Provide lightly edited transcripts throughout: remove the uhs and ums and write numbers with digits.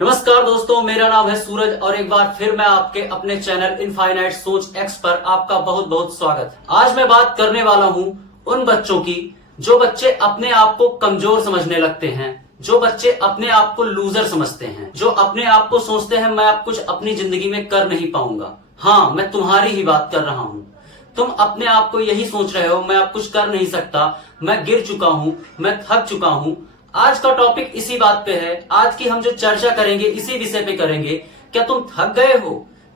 नमस्कार दोस्तों, मेरा नाम है सूरज और एक बार फिर मैं आपके अपने चैनल इनफाइनाइट सोच एक्स पर आपका बहुत बहुत स्वागत। आज मैं बात करने वाला हूं उन बच्चों की जो बच्चे अपने आप को कमजोर समझने लगते हैं, जो बच्चे अपने आप को लूजर समझते हैं, जो अपने आप को सोचते हैं मैं अब कुछ अपनी जिंदगी में कर नहीं पाऊंगा। हाँ, मैं तुम्हारी ही बात कर रहा हूँ। तुम अपने आप को यही सोच रहे हो मैं अब कुछ कर नहीं सकता, मैं गिर चुका हूँ, मैं थक चुका हूँ। आज का टॉपिक इसी बात पे है। आज की हम जो चर्चा करेंगे इसी विषय पे करेंगे। क्या तुम थक गए हो?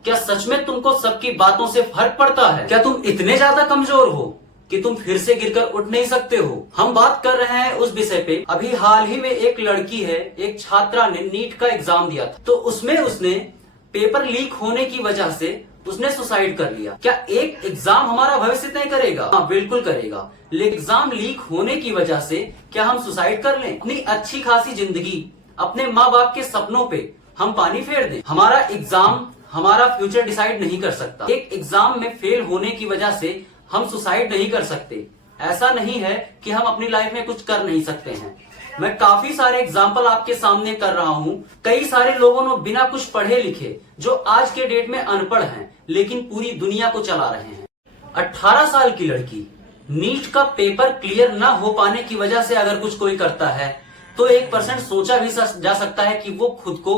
क्या सच में तुमको सबकी बातों से फर्क पड़ता है? क्या तुम इतने ज्यादा कमजोर हो कि तुम फिर से गिरकर उठ नहीं सकते हो? हम बात कर रहे हैं उस विषय पे। अभी हाल ही में एक लड़की है, एक छात्रा ने नीट का एग्जाम दिया था, तो उसमें उसने पेपर लीक होने की वजह से उसने सुसाइड कर लिया। क्या एक एग्जाम हमारा भविष्य तय करेगा? हाँ, बिल्कुल करेगा। लेकिन एग्जाम लीक होने की वजह से क्या हम सुसाइड कर लें? अपनी अच्छी खासी जिंदगी, अपने माँ बाप के सपनों पे हम पानी फेर दें? हमारा एग्जाम हमारा फ्यूचर डिसाइड नहीं कर सकता। एक एग्जाम में फेल होने की वजह से हम सुसाइड नहीं कर सकते। ऐसा नहीं है कि हम अपनी लाइफ में कुछ कर नहीं सकते हैं। मैं काफी सारे एग्जाम्पल आपके सामने कर रहा हूँ। कई सारे लोगों ने बिना कुछ पढ़े लिखे, जो आज के डेट में अनपढ़ हैं, लेकिन पूरी दुनिया को चला रहे हैं। 18 साल की लड़की नीट का पेपर क्लियर ना हो पाने की वजह से अगर कुछ कोई करता है तो 1% सोचा भी जा सकता है कि वो खुद को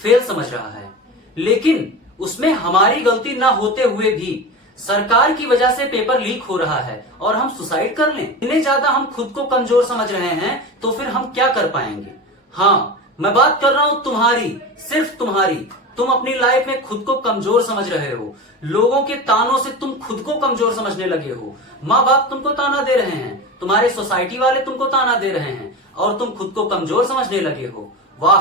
फेल समझ रहा है। लेकिन उसमें हमारी गलती ना होते हुए भी सरकार की वजह से पेपर लीक हो रहा है और हम सुसाइड कर लें? इतने ज्यादा हम खुद को कमजोर समझ रहे हैं तो फिर हम क्या कर पाएंगे? हाँ, मैं बात कर रहा हूं तुम्हारी, सिर्फ तुम्हारी। तुम अपनी लाइफ में खुद को कमजोर समझ रहे हो। लोगों के तानों से तुम खुद को कमजोर समझने लगे हो। माँ बाप तुमको ताना दे रहे हैं, तुम्हारे सोसाइटी वाले तुमको ताना दे रहे हैं और तुम खुद को कमजोर समझने लगे हो। वाह,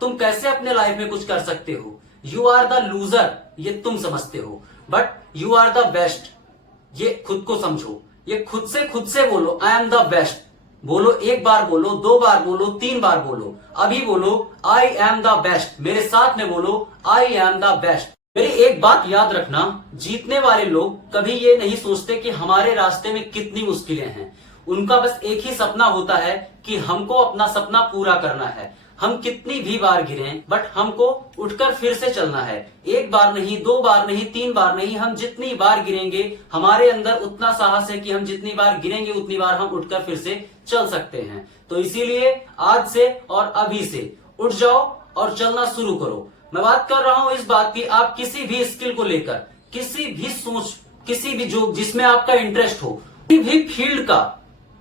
तुम कैसे अपने लाइफ में कुछ कर सकते हो? यू आर द लूजर, ये तुम समझते हो, but you are the best, ये खुद को समझो। ये खुद से बोलो, आई एम द बेस्ट। बोलो, एक बार बोलो, 2 बार बोलो, 3 बार बोलो। अभी बोलो, आई एम द बेस्ट। मेरे साथ में बोलो, आई एम द बेस्ट। मेरी एक बात याद रखना, जीतने वाले लोग कभी ये नहीं सोचते कि हमारे रास्ते में कितनी मुश्किलें हैं। उनका बस एक ही सपना होता है कि हमको अपना सपना पूरा करना है। हम कितनी भी बार गिरें, बट हमको उठकर फिर से चलना है। 1 बार नहीं, 2 बार नहीं, 3 बार नहीं, हम जितनी बार गिरेंगे हमारे अंदर उतना साहस है कि हम जितनी बार गिरेंगे उतनी बार हम उठकर फिर से चल सकते हैं। तो इसीलिए आज से और अभी से उठ जाओ और चलना शुरू करो। मैं बात कर रहा हूं इस बात की, आप किसी भी स्किल को लेकर, किसी भी सोच, किसी भी जो जिसमें आपका इंटरेस्ट हो, किसी भी फील्ड का,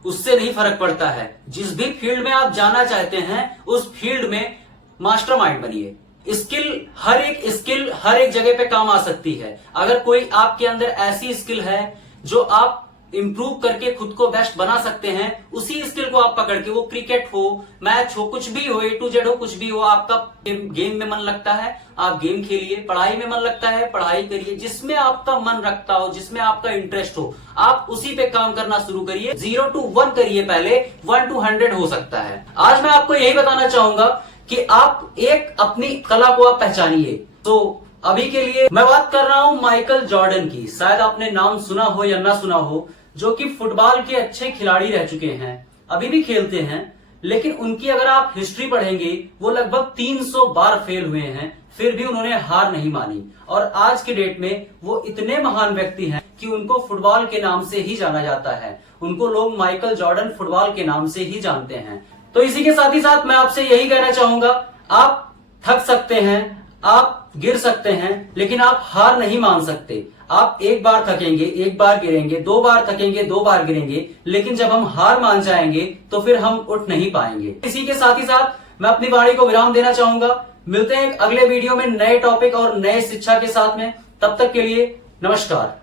उससे नहीं फर्क पड़ता है। जिस भी फील्ड में आप जाना चाहते हैं उस फील्ड में मास्टरमाइंड बनिए। स्किल हर एक जगह पे काम आ सकती है। अगर कोई आपके अंदर ऐसी स्किल है जो आप इंप्रूव करके खुद को बेस्ट बना सकते हैं, उसी स्किल को आप पकड़ के, वो क्रिकेट हो, मैच हो, कुछ भी हो, A to Z हो, कुछ भी हो, आपका गेम में मन लगता है आप गेम खेलिए, पढ़ाई में मन लगता है पढ़ाई करिए। जिसमें आपका मन रखता हो, जिसमें आपका इंटरेस्ट हो, आप उसी पे काम करना शुरू करिए। 0 to 1 करिए, पहले 1 to 100 हो सकता है। आज मैं आपको यही बताना चाहूंगा कि आप एक अपनी कला को आप पहचानिए। तो अभी के लिए मैं बात कर रहा हूं माइकल जॉर्डन की। शायद आपने नाम सुना हो या ना सुना हो, जो कि फुटबॉल के अच्छे खिलाड़ी रह चुके हैं, अभी भी खेलते हैं। लेकिन उनकी अगर आप हिस्ट्री पढ़ेंगे, वो लगभग 300 बार फेल हुए हैं, फिर भी उन्होंने हार नहीं मानी। और आज के डेट में वो इतने महान व्यक्ति हैं कि उनको फुटबॉल के नाम से ही जाना जाता है। उनको लोग माइकल जॉर्डन फुटबॉल के नाम से ही जानते हैं। तो इसी के साथ ही साथ मैं आपसे यही कहना चाहूंगा, आप थक सकते हैं, आप गिर सकते हैं, लेकिन आप हार नहीं मान सकते। आप 1 बार थकेंगे, 1 बार गिरेंगे, 2 बार थकेंगे, 2 बार गिरेंगे, लेकिन जब हम हार मान जाएंगे तो फिर हम उठ नहीं पाएंगे। इसी के साथ ही साथ मैं अपनी वाणी को विराम देना चाहूंगा। मिलते हैं अगले वीडियो में नए टॉपिक और नए शिक्षा के साथ में। तब तक के लिए नमस्कार।